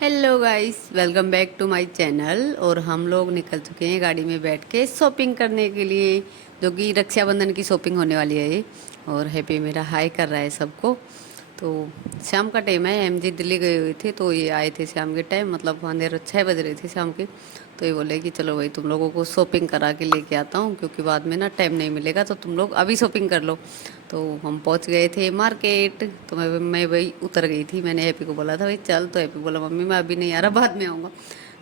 Hello guys, welcome back to my channel. और हम लोग निकल चुके हैं गाड़ी में बैठ के शॉपिंग करने के लिए, जो कि रक्षाबंधन की शॉपिंग होने वाली है ये। और हैप्पी मेरा हाई कर रहा है सबको। तो शाम का टाइम है, एमजी दिल्ली गए हुए थे तो ये आए थे शाम के टाइम, मतलब अंधेरा 6 बज रहे थे शाम के। तो ये बोले कि चलो भाई तुम लोगों को शॉपिंग करा के लेके आता हूँ, क्योंकि बाद में ना टाइम नहीं मिलेगा, तो तुम लोग अभी शॉपिंग कर लो। तो हम पहुँच गए थे मार्केट। तो मैं भाई उतर गई थी। मैंने हैप्पी को बोला था भाई चल, तो हैप्पी बोला मम्मी मैं अभी नहीं आ रहा, बाद में आऊँगा।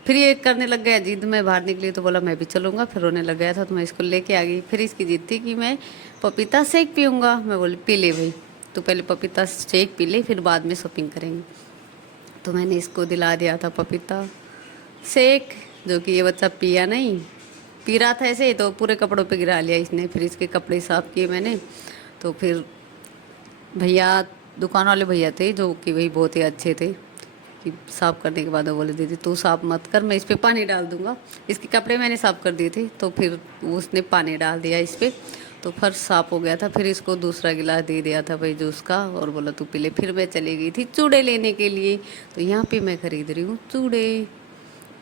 फिर ये करने लग गया जिद, मैं बाहर निकली तो बोला मैं भी चलूँगा। फिर रोने लग गया था तो मैं इसको लेके आ गई। फिर इसकी जिद थी कि मैं पपीता शेक पीऊँगा। मैं बोली पी ले भाई, तो पहले पपीता शेक पी ले, फिर बाद में शॉपिंग करेंगे। तो मैंने इसको दिला दिया था पपीता शेक, जो कि ये बच्चा पिया नहीं। पी रहा था ऐसे ही, तो पूरे कपड़ों पे गिरा लिया इसने। फिर इसके कपड़े साफ़ किए मैंने। तो फिर भैया, दुकान वाले भैया थे जो कि भाई बहुत ही अच्छे थे, कि साफ़ करने के बाद वो बोले दीदी तू साफ़ मत कर, मैं इस पर पानी डाल दूंगा। इसके कपड़े मैंने साफ़ कर दिए थे, तो फिर उसने पानी डाल दिया इस पर, तो फर्श साफ़ हो गया था। फिर इसको दूसरा गिलास दे दिया था भाई जूस का, और बोला तू पी ले। फिर मैं चली गई थी चूड़े लेने के लिए। तो यहाँ पे मैं खरीद रही हूँ चूड़े।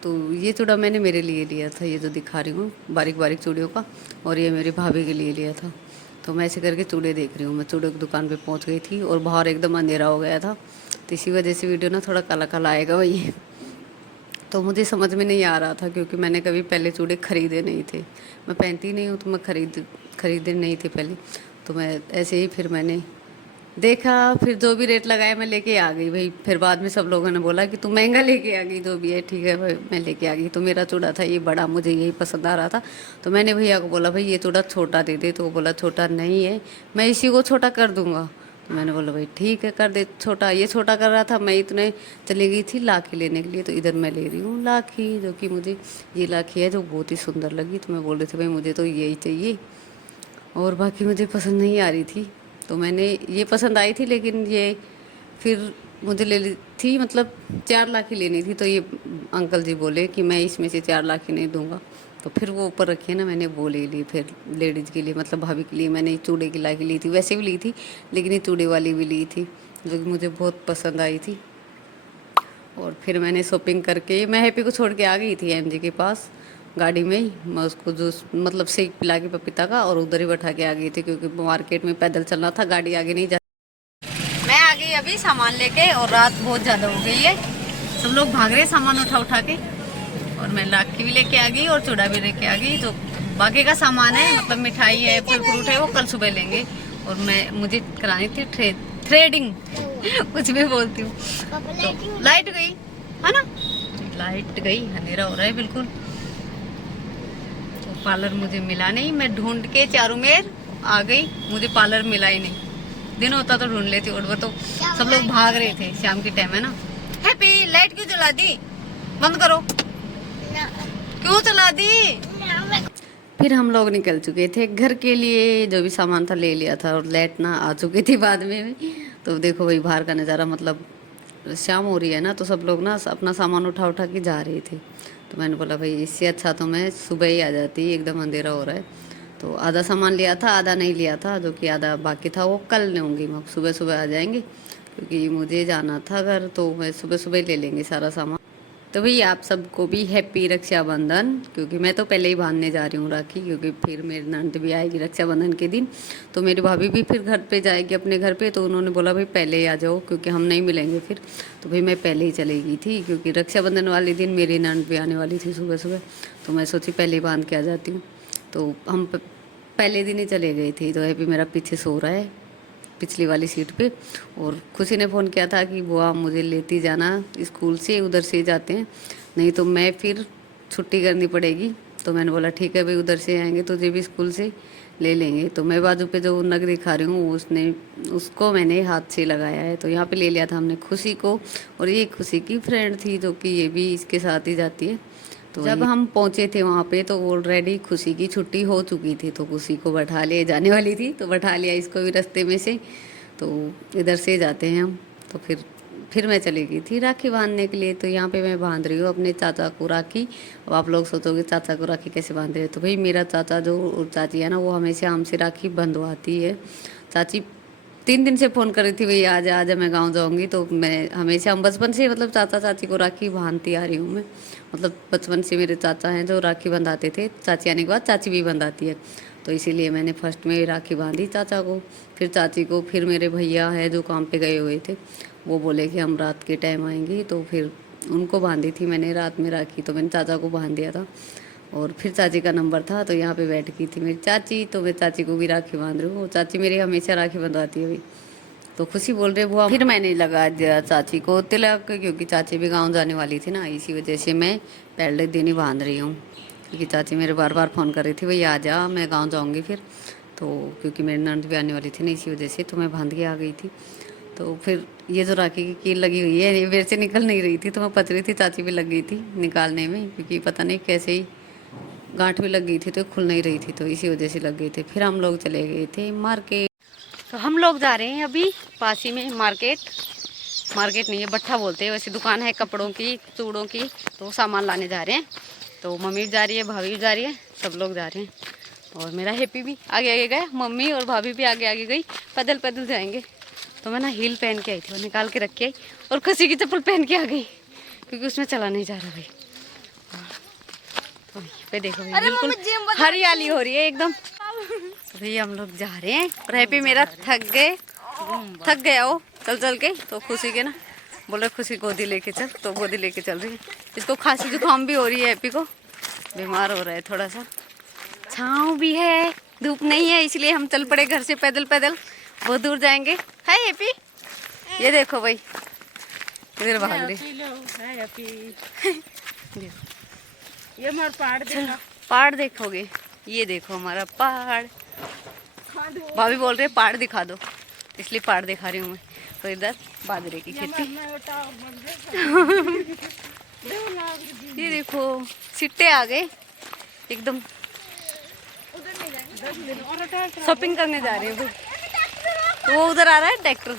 तो ये चूड़ा मैंने मेरे लिए लिया था, ये जो दिखा रही हूँ बारीक बारीक चूड़ियों का। और ये मेरी भाभी के लिए लिया था। तो मैं ऐसे करके चूड़े देख रही हूँ। मैं चूड़े की दुकान पे पहुँच गई थी और बाहर एकदम अंधेरा हो गया था, तो इसी वजह से वीडियो ना थोड़ा काला काला आएगा वही। तो मुझे समझ में नहीं आ रहा था, क्योंकि मैंने कभी पहले चूड़े खरीदे नहीं थे। मैं पहनती नहीं हूँ, तो मैं खरीदे नहीं थे पहले। तो मैं ऐसे ही फिर मैंने देखा, फिर जो भी रेट लगाया मैं लेके आ गई भाई। फिर बाद में सब लोगों ने बोला कि तू महंगा लेके आ गई, जो भी है ठीक है भाई, मैं लेके आ गई। तो मेरा चूड़ा था ये बड़ा, मुझे यही पसंद आ रहा था। तो मैंने भैया को बोला भाई ये चूड़ा छोटा दे दे, तो वो बोला छोटा नहीं है, मैं इसी को छोटा कर दूंगा। तो मैंने बोला भाई ठीक है कर दे छोटा। ये छोटा कर रहा था, मैं इतने चली गई थी लाठी लेने के लिए। तो इधर मैं ले रही हूँ लाठी, जो कि मुझे ये लाठी है जो बहुत ही सुंदर लगी। तो मैं बोल रही थी भाई मुझे तो यही चाहिए, और बाकी मुझे पसंद नहीं आ रही थी। तो मैंने ये पसंद आई थी, लेकिन ये फिर मुझे ले ली थी, मतलब 4 लाख की लेनी थी। तो ये अंकल जी बोले कि मैं इसमें से 4 लाख की नहीं दूंगा। तो फिर वो ऊपर रखी है ना, मैंने वो ले ली। फिर लेडीज़ के लिए, मतलब भाभी के लिए, मैंने चूड़े की लाठी ली थी, वैसे भी ली थी, लेकिन ये चूड़े वाली भी ली थी, जो कि मुझे बहुत पसंद आई थी। और फिर मैंने शॉपिंग करके मैं हैप्पी को छोड़ के आ गई थी एमजी के पास गाड़ी में ही। मैं उसको जूस, मतलब शेक पिला के पपीता का, और उधर ही बैठा के आ गई थी, क्योंकि मार्केट में पैदल चलना था, गाड़ी आगे नहीं जा। मैं आ गई अभी सामान लेके, और रात बहुत ज़्यादा हो गई है, सब लोग भाग रहे सामान उठा उठा के। और मैं लाठी भी लेके आ गई और चूड़ा भी लेके आ गई। तो बाकी का सामान है, मतलब मिठाई है, फल फ्रूट है, वो कल सुबह लेंगे। और मुझे करानी थी थ्रेडिंग कुछ भी बोलती हूँ। तो लाइट गई है ना, लाइट गई, अंधेरा हो रहा है बिल्कुल। तो पार्लर मुझे मिला नहीं, मैं ढूंढ के चारों में आ गई, मुझे पार्लर मिला ही नहीं। दिन होता तो ढूंढ लेती, और वो तो सब लोग भाग रहे थे, शाम की टाइम है ना। हैप्पी लाइट क्यों जला दी, बंद करो, क्यों चला दी। फिर हम लोग निकल चुके थे घर के लिए, जो भी सामान था ले लिया था, और लाइट ना आ चुकी थी बाद में भी। तो देखो भाई बाहर का नज़ारा, मतलब शाम हो रही है ना, तो सब लोग ना अपना सामान उठा उठा के जा रहे थे। तो मैंने बोला भाई इससे अच्छा तो मैं सुबह ही आ जाती, एकदम अंधेरा हो रहा है। तो आधा सामान लिया था, आधा नहीं लिया था, जो कि आधा बाकी था वो कल लूँगी मैं, सुबह सुबह आ जाएंगे, क्योंकि मुझे जाना था घर। तो मैं सुबह सुबह ले लेंगे सारा सामान। तो भैया आप सबको भी हैप्पी रक्षाबंधन, क्योंकि मैं तो पहले ही बांधने जा रही हूँ राखी, क्योंकि फिर मेरी ननद भी आएगी रक्षाबंधन के दिन। तो मेरी भाभी भी फिर घर पे जाएगी अपने घर पे। तो उन्होंने बोला भाई पहले ही आ जाओ, क्योंकि हम नहीं मिलेंगे फिर। तो भाई मैं पहले ही चली गई थी, क्योंकि रक्षाबंधन वाले दिन मेरी ननद भी आने वाली थी सुबह सुबह। तो मैं सोची पहले ही बांध के आ जाती हूँ। तो हम पहले दिन ही चले गए थे। तो हैप्पी मेरा पीछे सो रहा है पिछली वाली सीट पे। और खुशी ने फ़ोन किया था कि बुआ मुझे लेती जाना स्कूल से, उधर से ही जाते हैं, नहीं तो मैं फिर छुट्टी करनी पड़ेगी। तो मैंने बोला ठीक है भाई, उधर से आएंगे तुझे भी स्कूल से ले लेंगे। तो मैं बाजू पे जो नग दिखा रही हूँ उसको मैंने हाथ से लगाया है। तो यहाँ पे ले लिया था हमने खुशी को, और ये खुशी की फ्रेंड थी, जो कि ये भी इसके साथ ही जाती है। तो जब हम पहुंचे थे वहाँ पे, तो ऑलरेडी खुशी की छुट्टी हो चुकी थी। तो खुशी को बैठा लिए जाने वाली थी, तो बैठा लिया इसको भी रास्ते में से। तो इधर से जाते हैं हम। तो फिर मैं चली गई थी राखी बांधने के लिए। तो यहाँ पे मैं बांध रही हूँ अपने चाचा को राखी। अब आप लोग सोचोगे चाचा को राखी कैसे बांध रहे हैं, तो भाई मेरा चाचा जो और चाची है ना, वो हमेशा हमसे राखी बंधवाती है। चाची 3 दिन से फ़ोन कर रही थी, भैया आजा आजा मैं गाँव जाऊँगी। तो मैं हमेशा, हम बचपन से मतलब चाचा चाची को राखी बांधती आ रही हूँ मैं। मतलब बचपन से मेरे चाचा हैं जो राखी बंधाते थे, चाची आने के बाद चाची भी बंधाती है। तो इसीलिए मैंने फर्स्ट में राखी बांधी चाचा को, फिर चाची को, फिर मेरे भैया है जो काम पे गए हुए थे, वो बोले कि हम रात के टाइम आएंगे, तो फिर उनको बांधी थी मैंने रात में राखी। तो मैंने चाचा को बांध दिया था, और फिर चाची का नंबर था तो यहाँ पे बैठ गई थी मेरी चाची, तो मैं चाची को भी राखी बांध रही हूँ। वो चाची मेरी हमेशा राखी बंधवाती है अभी। तो खुशी बोल रहे बुआ, फिर मैंने लगा दिया चाची को तिलक, क्योंकि चाची भी गांव जाने वाली थी ना, इसी वजह से मैं पहले दिन ही बांध रही हूँ। क्योंकि चाची मेरे बार बार फ़ोन कर रही थी, भैया आ जा मैं गाँव जाऊँगी फिर। तो क्योंकि मेरी ननद भी आने वाली थी ना, इसी वजह से तो मैं बांध के आ गई थी। तो फिर ये जो राखी की कील लगी हुई है, ये मेरे से निकल नहीं रही थी, तो मैं पच रही थी, चाची भी लग गई थी निकालने में, क्योंकि पता नहीं कैसे ही गांठ भी लग गई थी तो खुल नहीं रही थी, तो इसी वजह से लग गई थी। फिर हम लोग चले गए थे मार्केट। तो हम लोग जा रहे हैं अभी पास ही में मार्केट, मार्केट नहीं है भट्ठा बोलते हैं, वैसे दुकान है कपड़ों की, चूड़ों की, तो सामान लाने जा रहे हैं। तो मम्मी भी जा रही है, भाभी भी जा रही है, सब लोग जा रहे हैं। और मेरा हैप्पी भी आगे आगे गए, मम्मी और भाभी भी आगे आगे गई, पैदल पैदल जाएंगे। तो मैं ना हील पहन के आई थी, वो निकाल के रख के आई, और खुशी की चप्पल पहन के आ गई, क्योंकि उसमें चला नहीं जा रहा भाई। तो पे देखो भाई, बिल्कुल हरियाली हो रही है एकदम। तो भाई हम लोग जा रहे हैं, और हैप्पी मेरा थक गया वो चल चल के। तो खुशी के ना बोल रहे खुशी गोदी लेके चल, तो गोदी लेके चल रही है। इसको खांसी जुकाम भी हो रही है, हैप्पी को बीमार हो रहा है थोड़ा सा। छाँव भी है, धूप नहीं है, इसलिए हम चल पड़े घर से पैदल पैदल, बहुत दूर जाएंगे। है हैप्पी, ये देखो भाई इधर भाग रही। ये हमारा पहाड़ देखा, पहाड़ देखोगे, ये देखो हमारा पहाड़। भाभी बोल रहे पहाड़ दिखा दो, इसलिए पहाड़ दिखा रही हूँ मैं। तो इधर बाजरे की खेती, ये देखो सिट्टे आ गए एकदम। शॉपिंग करने जा रहे हैं भाई, तो वो उधर आ रहा है ट्रैक्टर,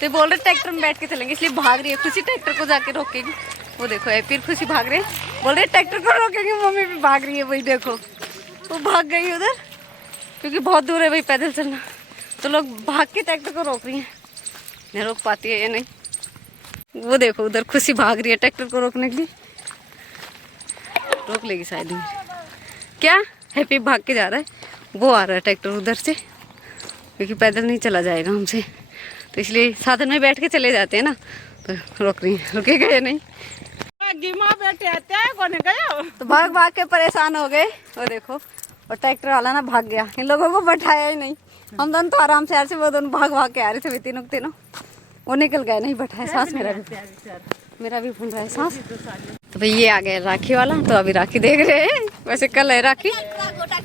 तो बोल रहे ट्रैक्टर में बैठ के चलेंगे, इसलिए भाग रही है खुशी, ट्रैक्टर को जाके रोकेगी। वो देखो है फिर खुशी भाग रहे हैं, बोल रहे ट्रैक्टर को रोकेंगे, मम्मी भी भाग रही है भाई, देखो वो भाग गई उधर, क्योंकि बहुत दूर है भाई पैदल चलना। तो लोग भाग के ट्रैक्टर को रोक रही हैं, नहीं रोक पाती है या नहीं। वो देखो उधर खुशी भाग रही है ट्रैक्टर को रोकने के लिए, रोक लेगी शायद ही। क्या हैप्पी भाग के जा रहा है, वो आ रहा है ट्रैक्टर उधर से, क्योंकि पैदल नहीं चला जाएगा हमसे, तो इसलिए साधन में बैठ के चले जाते हैं ना। तो रोक रही है, रुके गए नहीं, तो भाग भाग के परेशान हो गए। और देखो और ट्रैक्टर वाला ना भाग गया, इन लोगों को बैठाया ही नहीं। हम दोनों तो आराम से वो दोनों भाग भाग के आ रहे थे तीनों, वो निकल गए, नहीं बैठाया। सांस मेरा भी फूल रहा है सांस। तो भाई ये आ गया राखी वाला, तो अभी राखी देख रहे हैं, वैसे कल है राखी,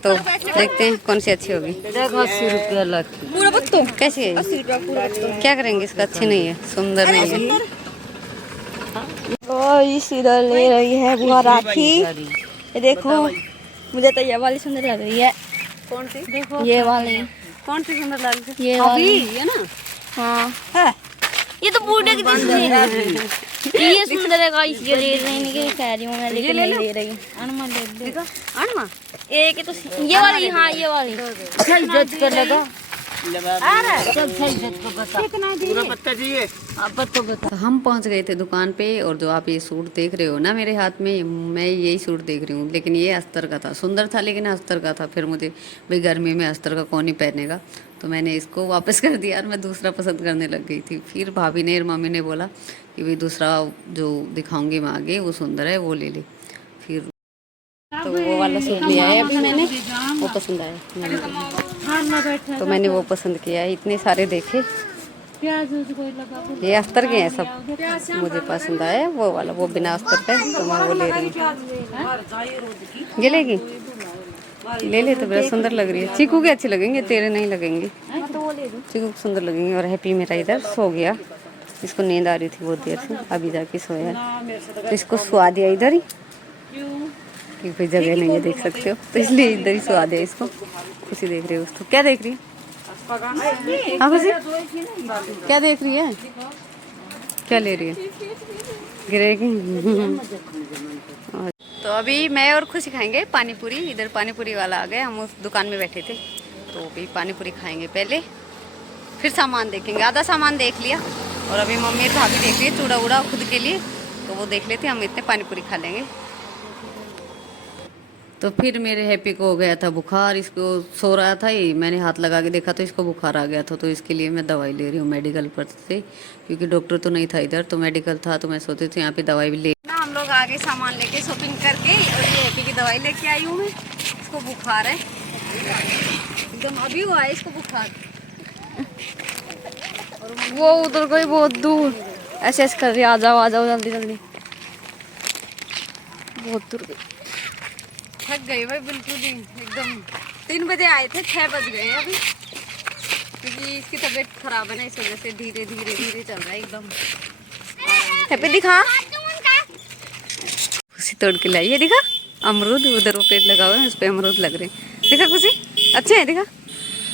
तो देखते हैं कौन सी अच्छी होगी। 80 रुपया लाखी पूरा पत्तों कैसी है, क्या करेंगे इसका, अच्छी नहीं है, सुंदर नहीं है। इस इधर ले रही है बुआ राखी, ये देखो मुझे तो ये वाली सुंदर लग रही है। कौन सी देखो, ये वाली कौन सी सुंदर लग रही है, ये वाली ये ना। हाँ है, ये तो बूढ़े की सुंदर है, ये सुंदर है गाइस, ये ले रही है, कह रही हूँ मैं, लेकिन नहीं ले रही। अनमा ले दे, अनमा एक तो ये वाली, हाँ ये वाली सही जज कर लगा, सब सही जज को बता, पूरा पत्ता चाहिए आप पत्ता बता। तो हम पहुंच गए थे दुकान पे, और जो आप ये सूट देख रहे हो ना मेरे हाथ में, मैं यही सूट देख रही हूँ, लेकिन ये अस्तर का था, सुंदर था लेकिन अस्तर का था। फिर मुझे भाई गर्मी में अस्तर का कौन ही पहनेगा, तो मैंने इसको वापस कर दिया और मैं दूसरा पसंद करने लग गई थी। फिर भाभी ने और मम्मी ने बोला कि भाई दूसरा जो दिखाऊंगी मैं आगे वो सुंदर है, वो ले ले। फिर तो वो वाला सूट लिया है अभी मैंने, वो पसंद आया, तो मैंने वो पसंद किया है। इतने सारे देखे, ये अस्तर के हैं सब, मुझे पसंद आया वो वाला, वो बिना अस्तर का, तो मैं वो ले रही हूँ। ये लेगी, ले ले, तो बड़ा सुंदर लग रही है। चीकू के अच्छे लगेंगे, तेरे नहीं लगेंगे, चीकू सुंदर लगेंगे। और हैप्पी मेरा इधर सो गया, इसको नींद आ रही थी बहुत देर से, अभी जाके सोया, तो इसको सुला दिया इधर ही, कि कोई जगह नहीं है देख सकते हो, तो इसलिए इधर ही सुला दिया इसको। खुशी देख रही है उसको, क्या देख रही है, हाँ खुशी क्या देख रही है, क्या ले रही है, गिरेगी। तो अभी मैं और खुशी खाएंगे पानी पूरी, इधर पानी पूरी वाला आ गया, हम उस दुकान में बैठे थे, तो अभी पानी पूरी खाएंगे पहले, फिर सामान देखेंगे। आधा सामान देख लिया और अभी मम्मी और भाभी देख रही है चूड़ा वूड़ा खुद के लिए, तो वो देख लेते, हम इतने पानी पूरी खा लेंगे। तो फिर मेरे हैप्पी को हो गया था बुखार, इसको सो रहा था ही, मैंने हाथ लगा के देखा तो इसको बुखार आ गया था, तो इसके लिए मैं दवाई ले रही हूँ मेडिकल पर से, क्योंकि डॉक्टर तो नहीं था इधर, तो मेडिकल था, तो मैं सोची थी यहाँ पे दवाई भी ले ना। हम लोग आगे सामान लेके शॉपिंग करके, और ये हैप्पी की दवाई लेके आई हूँ मैं, इसको बुखार है एकदम, अभी हुआ है इसको बुखार। वो उधर गई बहुत दूर, ऐसे ऐसे कर रही, आ जाओ जल्दी जल्दी, बहुत दूर गई। थक गई भाई बिल्कुल ही एकदम। 3 बजे आए थे, 6 बज गए अभी, क्योंकि इसकी तबीयत खराब है ना, इस वजह से धीरे धीरे धीरे चल रहा है एकदम। हैप्पी दिखा, खुशी तोड़ के लाई है, दिखा अमरूद, उधर वो पेड़ लगा हुआ है उस पे अमरूद लग रहे हैं, दिखा खुशी, अच्छे है दिखा।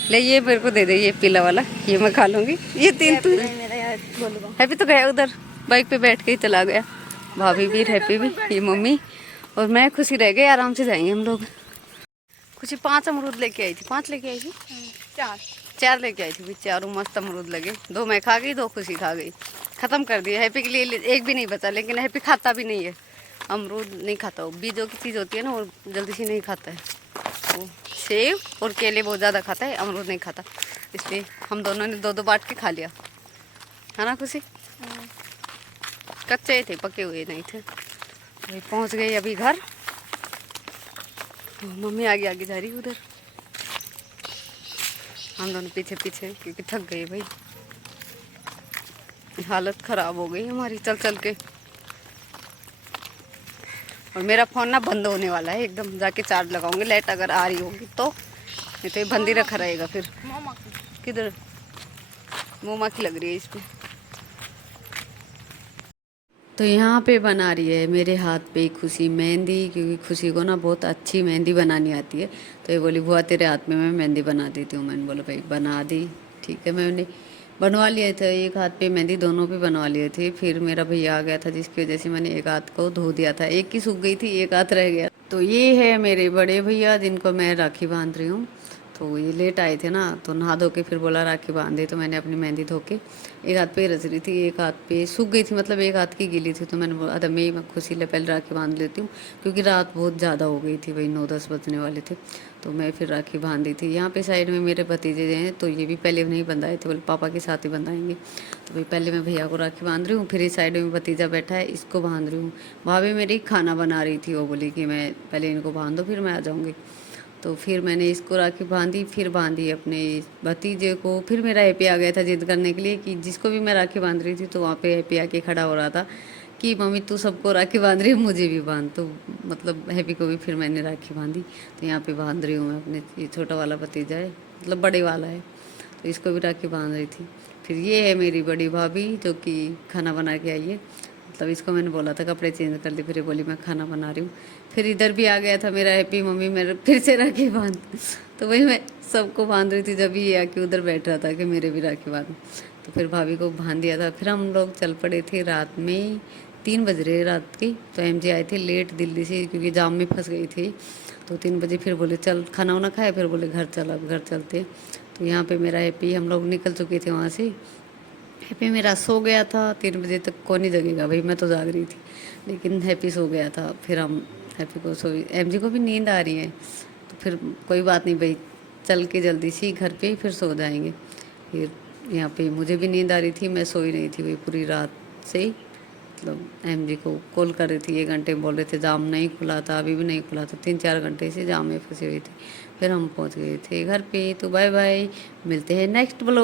ले ये मेरे को दे दे, ये पीला वाला, ये मैं खा लूंगी, ये 3 तू। हैप्पी तो गया उधर बाइक पे बैठ के ही चला गया, भाभी भी हैप्पी भी, ये मम्मी और मैं, खुशी रह गए, आराम से जाएंगे हम लोग। खुशी 5 अमरूद लेके आई थी, 5 लेके आई थी, 4 लेके आई थी, चारों मस्त अमरूद लगे, 2 मैं खा गई, 2 खुशी खा गई, खत्म कर दिया। हैप्पी के लिए एक भी नहीं बचा, लेकिन हैप्पी खाता भी नहीं है अमरूद, नहीं खाता, वो बीजों की चीज़ होती है ना, वो जल्दी से नहीं खाता है। वो सेब और केले बहुत ज़्यादा खाता है, अमरूद नहीं खाता, इसलिए हम दोनों ने 2-2 बांट के खा लिया, है ना खुशी। कच्चे थे, पके हुए नहीं थे। भाई पहुंच गए अभी घर, मम्मी आगे आगे जा रही है उधर, हम दोनों पीछे पीछे, क्योंकि थक गए भाई, हालत ख़राब हो गई हमारी चल चल के। और मेरा फ़ोन ना बंद होने वाला है एकदम, जाके चार्ज लगाऊंगी, लाइट अगर आ रही होगी तो, नहीं तो ये बंद ही रखा रहेगा फिर। किधर मोमा की लग रही है इस पर। तो यहाँ पे बना रही है मेरे हाथ पे खुशी मेहंदी, क्योंकि खुशी को ना बहुत अच्छी मेहंदी बनानी आती है, तो ये बोली बुआ तेरे हाथ में मैं मेहंदी बना देती हूँ। मैंने बोला भाई बना दी, ठीक है। मैंने बनवा लिए थे, एक हाथ पे मेहंदी, दोनों पे बनवा लिए थे। फिर मेरा भैया आ गया था, जिसकी वजह से मैंने एक हाथ को धो दिया था, एक की सूख गई थी, एक हाथ रह गया। तो ये है मेरे बड़े भैया, जिनको मैं राखी बांध रही हूँ। तो ये लेट आए थे ना, तो नहा धो के फिर बोला राखी बांध दे, तो मैंने अपनी मेहंदी धो के एक हाथ पे रच रही थी, एक हाथ पे सूख गई थी, मतलब एक हाथ की गीली थी, तो मैंने बोला था मैं खुशी ले पहले राखी बांध लेती हूँ, क्योंकि रात बहुत ज़्यादा हो गई थी, वही 9-10 बजने वाले थे, तो मैं फिर राखी बांध दी थी। यहाँ पे साइड में मेरे भतीजे हैं, तो ये भी पहले नहीं बंधाए थे, बोले पापा के साथ ही बंधाएंगे, तो भाई पहले मैं भैया को राखी बांध रही हूँ, फिर इस साइड में भतीजा बैठा है, इसको बांध रही हूँ। भाभी मेरी खाना बना रही थी, वो बोली कि मैं पहले इनको बांध दो फिर मैं आ जाऊँगी, तो फिर मैंने इसको राखी बांधी, फिर बांधी अपने भतीजे को। फिर मेरा हैप्पी आ गया था जिद करने के लिए, कि जिसको भी मैं राखी बांध रही थी, तो वहाँ पे हैप्पी आके खड़ा हो रहा था कि मम्मी तू सबको राखी बांध रही है, मुझे भी बांध, तो मतलब हैप्पी को भी फिर मैंने राखी बांधी। तो यहाँ पे बांध रही हूँ मैं अपने, ये छोटा वाला भतीजा है, मतलब बड़े वाला है, तो इसको भी राखी बांध रही थी। फिर ये है मेरी बड़ी भाभी, जो कि खाना बना के आई है, मतलब इसको मैंने बोला था कपड़े चेंज कर दे, फिर ये बोली मैं खाना बना रही हूँ। फिर इधर भी आ गया था मेरा हैप्पी, मम्मी मेरे फिर से राखी बांध, तो वही मैं सबको बांध रही थी, जब ये आके उधर बैठ रहा था कि मेरे भी राखी बांध, तो फिर भाभी को बांध दिया था। फिर हम लोग चल पड़े थे, रात में 3 बज रहे रात की, तो MJ आए थे लेट दिल्ली से, क्योंकि जाम में फंस गई थी, तो 3 बजे फिर बोले चल खाना वाना खाए, फिर बोले घर चल, अब घर चलते। तो यहाँ पे मेरा हैप्पी, हम लोग निकल चुके थे वहाँ से, हैप्पी मेरा सो गया था। 3 बजे तक कौन ही जगेगा भाई, मैं तो जाग रही थी, लेकिन हैप्पी सो गया था। फिर हम हैप्पी को MJ को भी नींद आ रही है, तो फिर कोई बात नहीं भाई, चल के जल्दी सी घर पे फिर सो जाएंगे। फिर यहाँ पे मुझे भी नींद आ रही थी, मैं सोई नहीं थी भाई पूरी रात से ही, मतलब MJ को कॉल कर रही थी, 1 घंटे बोल रहे थे, जाम नहीं खुला था, अभी भी नहीं खुला था, 3-4 घंटे से जाम में फंसी हुई थी। फिर हम पहुँच गए थे घर पे। तो बाय बाय, मिलते हैं नेक्स्ट ब्लॉग।